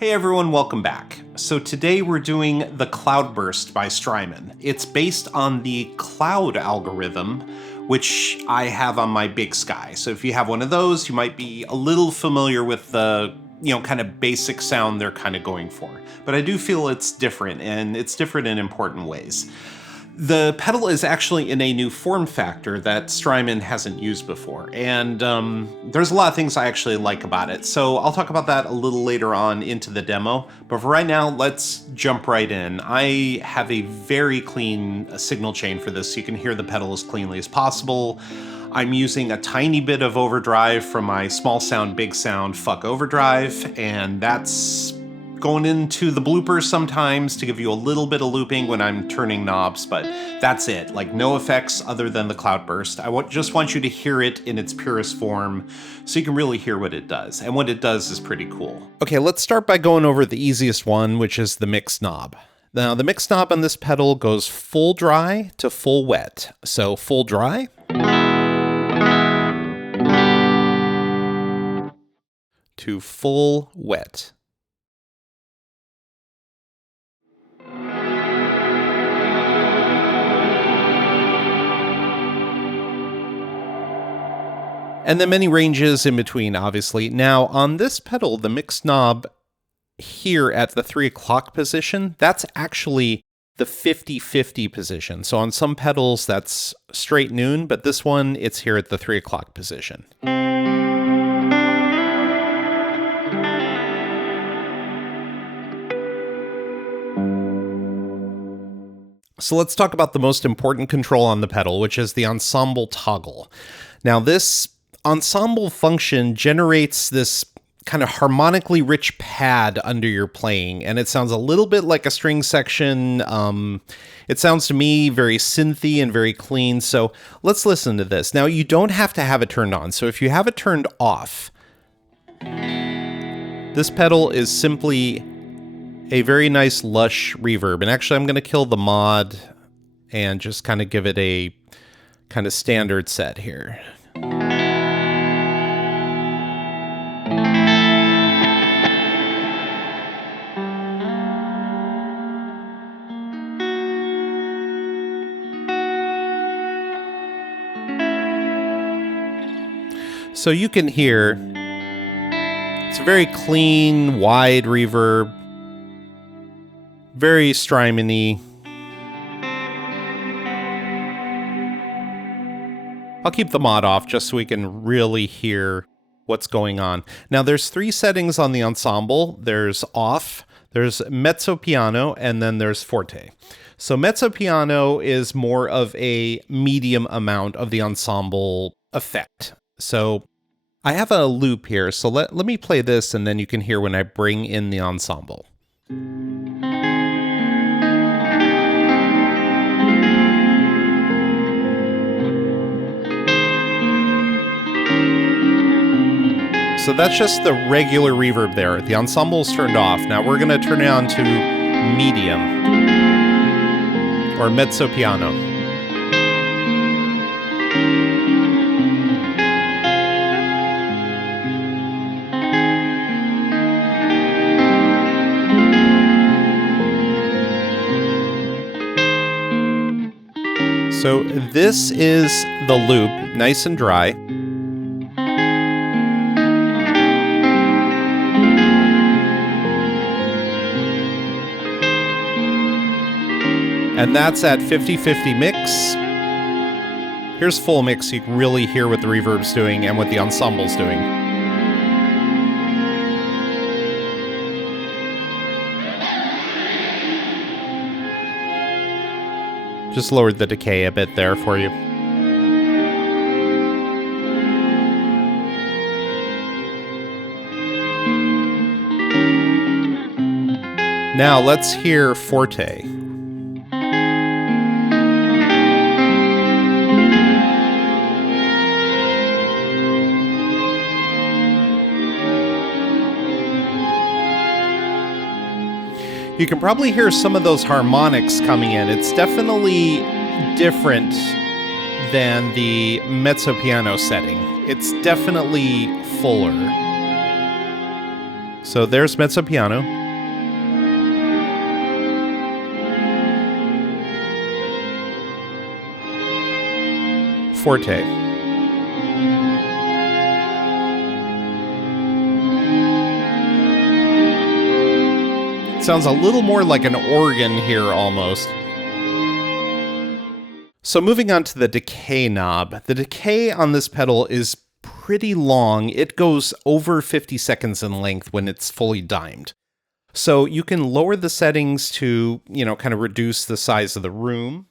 Hey everyone, welcome back. So today we're doing the Cloudburst by Strymon. It's based on the cloud algorithm, which I have on my BigSky. So if you have one of those, you might be a little familiar with the, kind of basic sound they're kind of going for. But I do feel it's different, and it's different in important ways. The pedal is actually in a new form factor that Strymon hasn't used before, and there's a lot of things I actually like about it, so I'll talk about that a little later on into the demo, but for right now, let's jump right in. I have a very clean signal chain for this, so you can hear the pedal as cleanly as possible. I'm using a tiny bit of overdrive from my small sound, big sound fuck overdrive, and that's going into the bloopers sometimes to give you a little bit of looping when I'm turning knobs, but that's it. Like, no effects other than the Cloudburst. I just want you to hear it in its purest form so you can really hear what it does. And what it does is pretty cool. Okay, let's start by going over the easiest one, which is the mix knob. Now, the mix knob on this pedal goes full dry to full wet. So full dry to full wet. And then many ranges in between, obviously. Now, on this pedal, the mix knob here at the 3 o'clock position, that's actually the 50-50 position. So on some pedals, that's straight noon, but this one, it's here at the 3 o'clock position. So let's talk about the most important control on the pedal, which is the ensemble toggle. Now, this ensemble function generates this kind of harmonically rich pad under your playing, and it sounds a little bit like a string section. It sounds to me very synthy and very clean, so let's listen to this. Now, you don't have to have it turned on, so if you have it turned off, this pedal is simply a very nice Lush reverb. And actually, I'm going to kill the mod and just kind of give it a kind of standard set here. So you can hear it's a very clean, wide reverb, very Strymon-y. I'll keep the mod off just so we can really hear what's going on. Now, there's 3 settings on the ensemble. There's off, there's Mezzo Piano, and then there's Forte. So Mezzo Piano is more of a medium amount of the ensemble effect. So I have a loop here, so let me play this, and then you can hear when I bring in the ensemble. So that's just the regular reverb there. The ensemble's turned off. Now we're going to turn it on to medium, or Mezzo Piano. So this is the loop, nice and dry. And that's at 50-50 mix. Here's full mix so you can really hear what the reverb's doing and what the ensemble's doing. Just lowered the decay a bit there for you. Now let's hear Forte. You can probably hear some of those harmonics coming in. It's definitely different than the Mezzo Piano setting. It's definitely fuller. So there's Mezzo Piano. Forte. It sounds a little more like an organ here almost. So moving on to the decay knob. The decay on this pedal is pretty long. It goes over 50 seconds in length when it's fully dimed. So you can lower the settings to, kind of reduce the size of the room.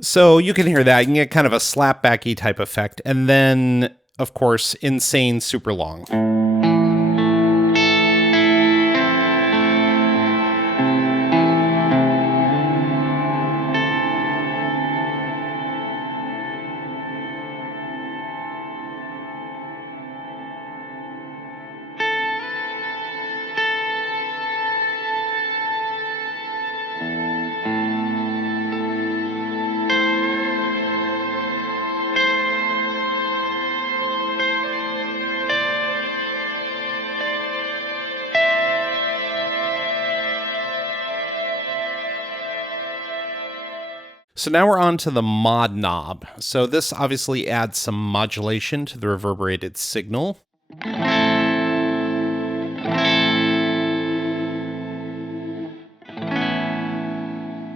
So you can hear that. You can get kind of a slapbacky type effect. And then, of course, insane super long. So now we're on to the mod knob. So this obviously adds some modulation to the reverberated signal.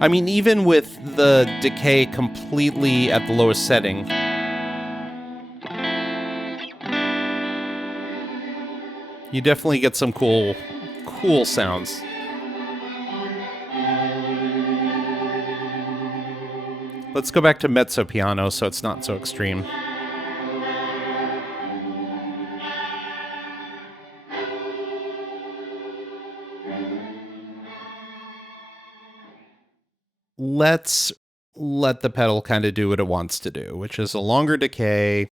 I mean, even with the decay completely at the lowest setting, you definitely get some cool sounds. Let's go back to Mezzo Piano so it's not so extreme. Let's let the pedal kind of do what it wants to do, which is a longer decay.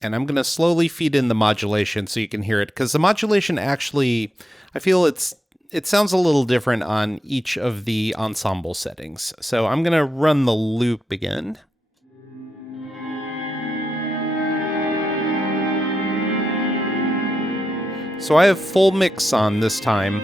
And I'm going to slowly feed in the modulation so you can hear it, because the modulation actually, I feel it sounds a little different on each of the ensemble settings. So I'm going to run the loop again. So I have full mix on this time.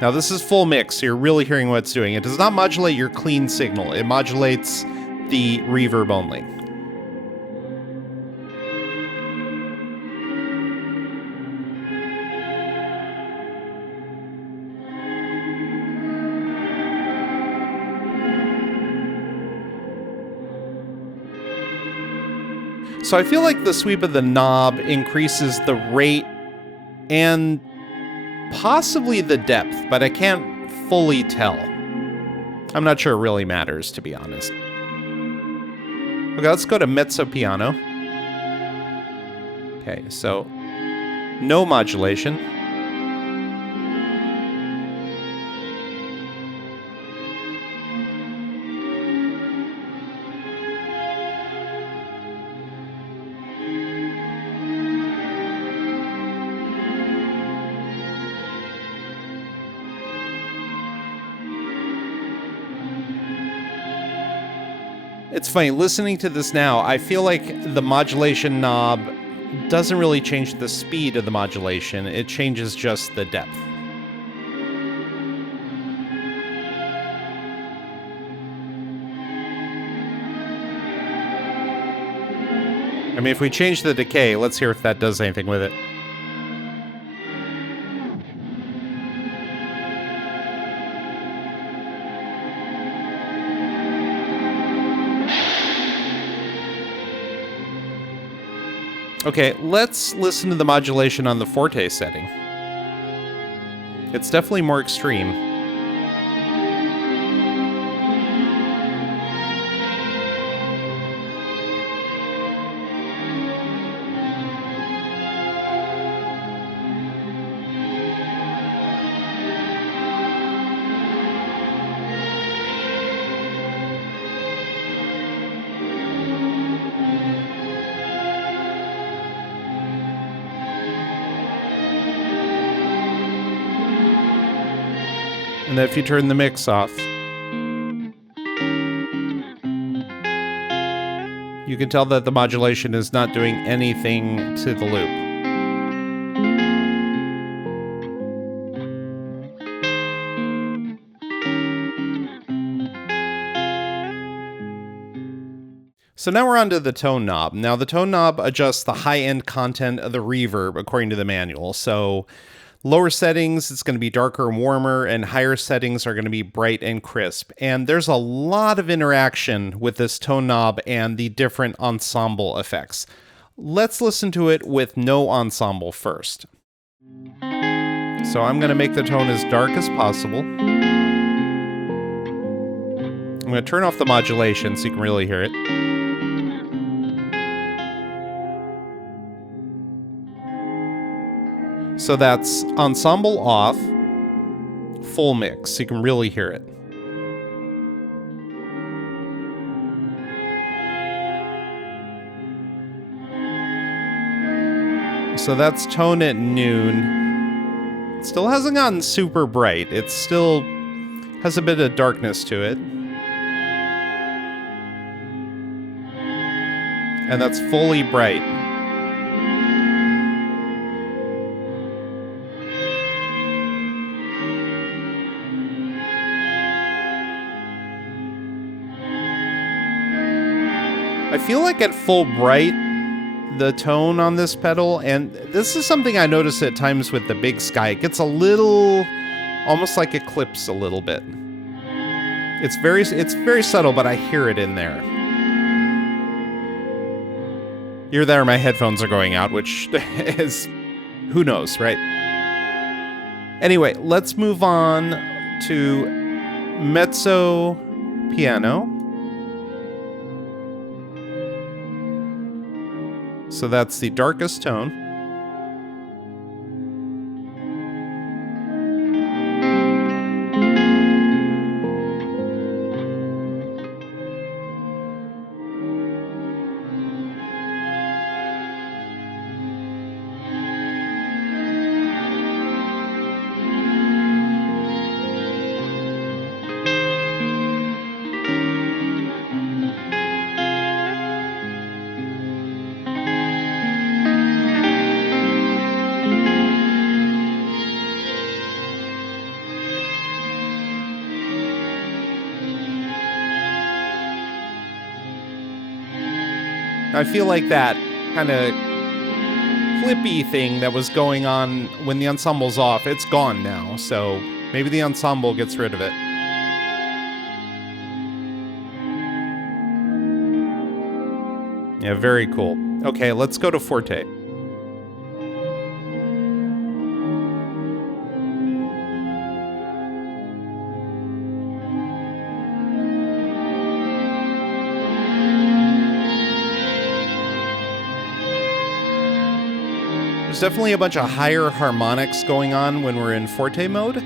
Now this is full mix, so you're really hearing what it's doing. It does not modulate your clean signal. It modulates the reverb only. So I feel like the sweep of the knob increases the rate and possibly the depth, but I can't fully tell. I'm not sure it really matters, to be honest. Okay, let's go to Mezzo Piano. Okay, so no modulation. It's funny, listening to this now, I feel like the modulation knob doesn't really change the speed of the modulation, it changes just the depth. I mean, if we change the decay, let's hear if that does anything with it. Okay, let's listen to the modulation on the Forte setting. It's definitely more extreme. And then if you turn the mix off, you can tell that the modulation is not doing anything to the loop. So now we're on to the tone knob. Now the tone knob adjusts the high-end content of the reverb according to the manual. So lower settings, it's going to be darker and warmer, and higher settings are going to be bright and crisp. And there's a lot of interaction with this tone knob and the different ensemble effects. Let's listen to it with no ensemble first. So I'm going to make the tone as dark as possible. I'm going to turn off the modulation so you can really hear it. So that's ensemble off, full mix, so you can really hear it. So that's tone at noon. It still hasn't gotten super bright. It still has a bit of darkness to it. And that's fully bright. I feel like at full bright, the tone on this pedal, and this is something I notice at times with the BigSky, it gets a little, almost like it clips a little bit. It's very subtle, but I hear it in there. Either that or my headphones are going out, which is, who knows, right? Anyway, let's move on to Mezzo Piano. So that's the darkest tone. I feel like that kind of clippy thing that was going on when the ensemble's off, it's gone now, so maybe the ensemble gets rid of it. Yeah, very cool. Okay, let's go to Forte. There's definitely a bunch of higher harmonics going on when we're in Forte mode.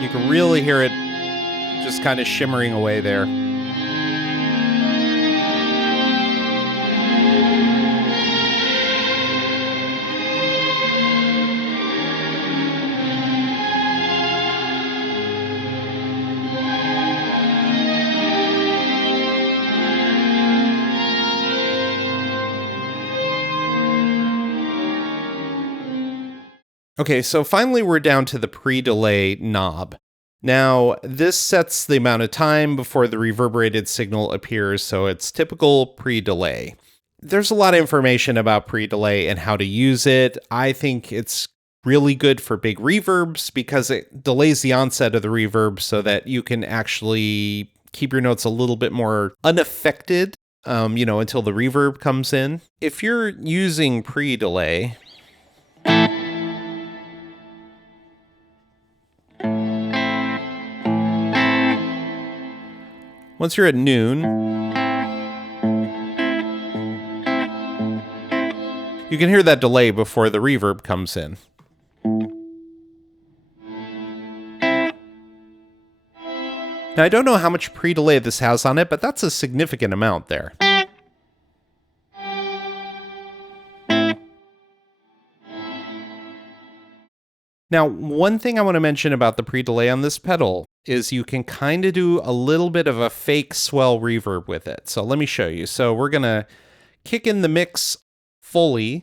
You can really hear it just kind of shimmering away there. Okay, so finally we're down to the pre-delay knob. Now, this sets the amount of time before the reverberated signal appears, so it's typical pre-delay. There's a lot of information about pre-delay and how to use it. I think it's really good for big reverbs because it delays the onset of the reverb so that you can actually keep your notes a little bit more unaffected, until the reverb comes in. If you're using pre-delay, once you're at noon, you can hear that delay before the reverb comes in. Now, I don't know how much pre-delay this has on it, but that's a significant amount there. Now, one thing I want to mention about the pre-delay on this pedal is you can kind of do a little bit of a fake swell reverb with it. So let me show you. So we're going to kick in the mix fully,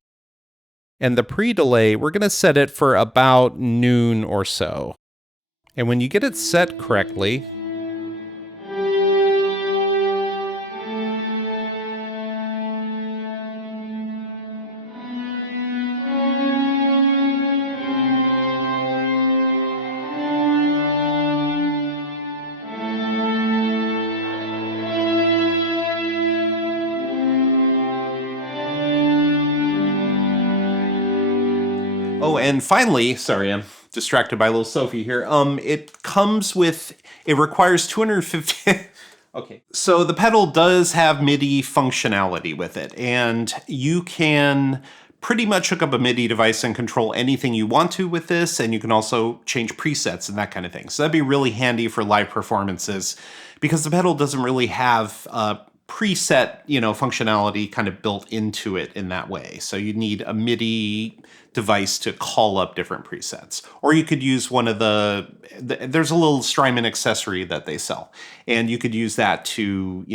and the pre-delay, we're going to set it for about noon or so. And when you get it set correctly, oh, and finally, sorry, I'm distracted by little Sophie here. It requires 250. Okay, so the pedal does have MIDI functionality with it, and you can pretty much hook up a MIDI device and control anything you want to with this, and you can also change presets and that kind of thing. So that'd be really handy for live performances, because the pedal doesn't really have preset, functionality kind of built into it in that way. So you need a MIDI device to call up different presets. Or you could use one of there's a little Strymon accessory that they sell, and you could use that to,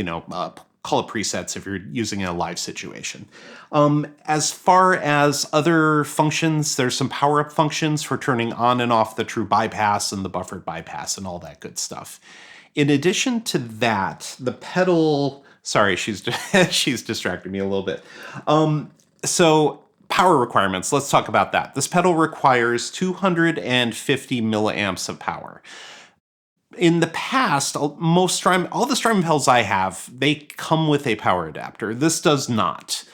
call up presets if you're using in a live situation. As far as other functions, there's some power-up functions for turning on and off the true bypass and the buffered bypass and all that good stuff. In addition to that, the pedal... Sorry, she's distracted me a little bit. So power requirements, let's talk about that. This pedal requires 250 milliamps of power. In the past, all the Strymon pedals I have, they come with a power adapter. This does not.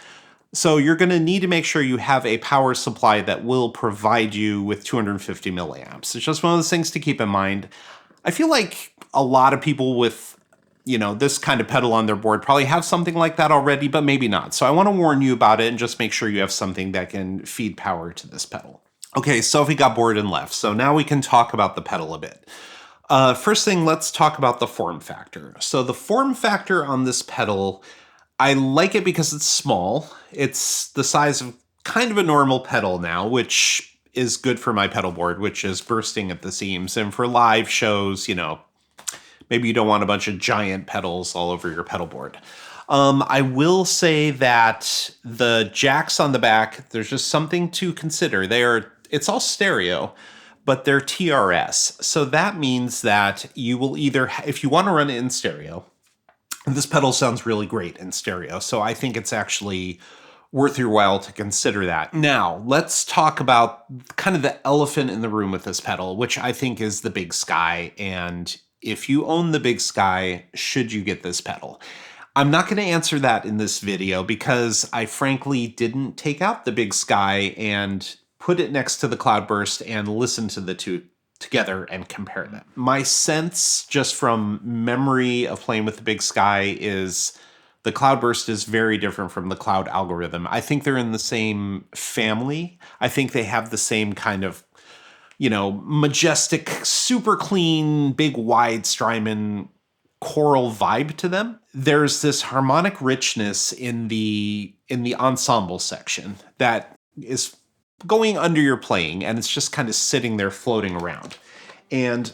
So you're going to need to make sure you have a power supply that will provide you with 250 milliamps. It's just one of those things to keep in mind. I feel like a lot of people with this kind of pedal on their board probably have something like that already, but maybe not. So I want to warn you about it and just make sure you have something that can feed power to this pedal. Okay, Sophie got bored and left. So now we can talk about the pedal a bit. First thing, let's talk about the form factor. So the form factor on this pedal, I like it because it's small. It's the size of kind of a normal pedal now, which is good for my pedal board, which is bursting at the seams. And for live shows, maybe you don't want a bunch of giant pedals all over your pedal board. I will say that the jacks on the back, there's just something to consider. It's all stereo, but they're TRS. So that means that you will either, if you want to run it in stereo, this pedal sounds really great in stereo. So I think it's actually worth your while to consider that. Now, let's talk about kind of the elephant in the room with this pedal, which I think is the BigSky. And if you own the BigSky, should you get this pedal? I'm not going to answer that in this video because I frankly didn't take out the BigSky and put it next to the Cloudburst and listen to the two together and compare them. My sense, just from memory of playing with the BigSky, is the Cloudburst is very different from the Cloud algorithm. I think they're in the same family. I think they have the same kind of majestic, super clean, big, wide Strymon choral vibe to them. There's this harmonic richness in the ensemble section that is going under your playing, and it's just kind of sitting there floating around. And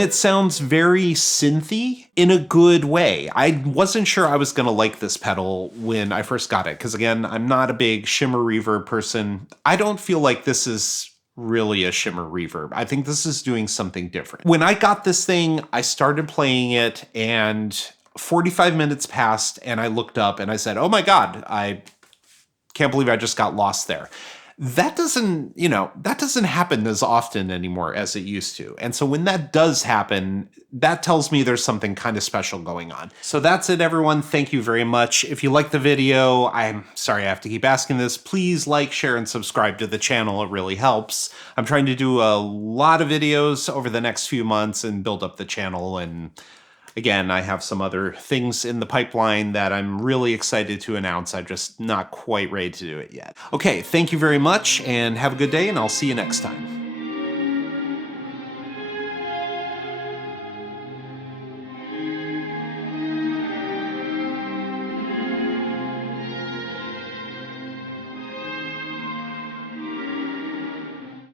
it sounds very synthy in a good way. I wasn't sure I was going to like this pedal when I first got it, because again, I'm not a big shimmer reverb person. I don't feel like this is really a shimmer reverb. I think this is doing something different. When I got this thing, I started playing it, and 45 minutes passed, and I looked up and I said, oh my God, I can't believe I just got lost there. That doesn't, that doesn't happen as often anymore as it used to. And so when that does happen, that tells me there's something kind of special going on. So that's it, everyone. Thank you very much. If you like the video, I'm sorry I have to keep asking this, please like, share, and subscribe to the channel. It really helps. I'm trying to do a lot of videos over the next few months and build up the channel. And again, I have some other things in the pipeline that I'm really excited to announce. I'm just not quite ready to do it yet. Okay, thank you very much and have a good day, and I'll see you next time.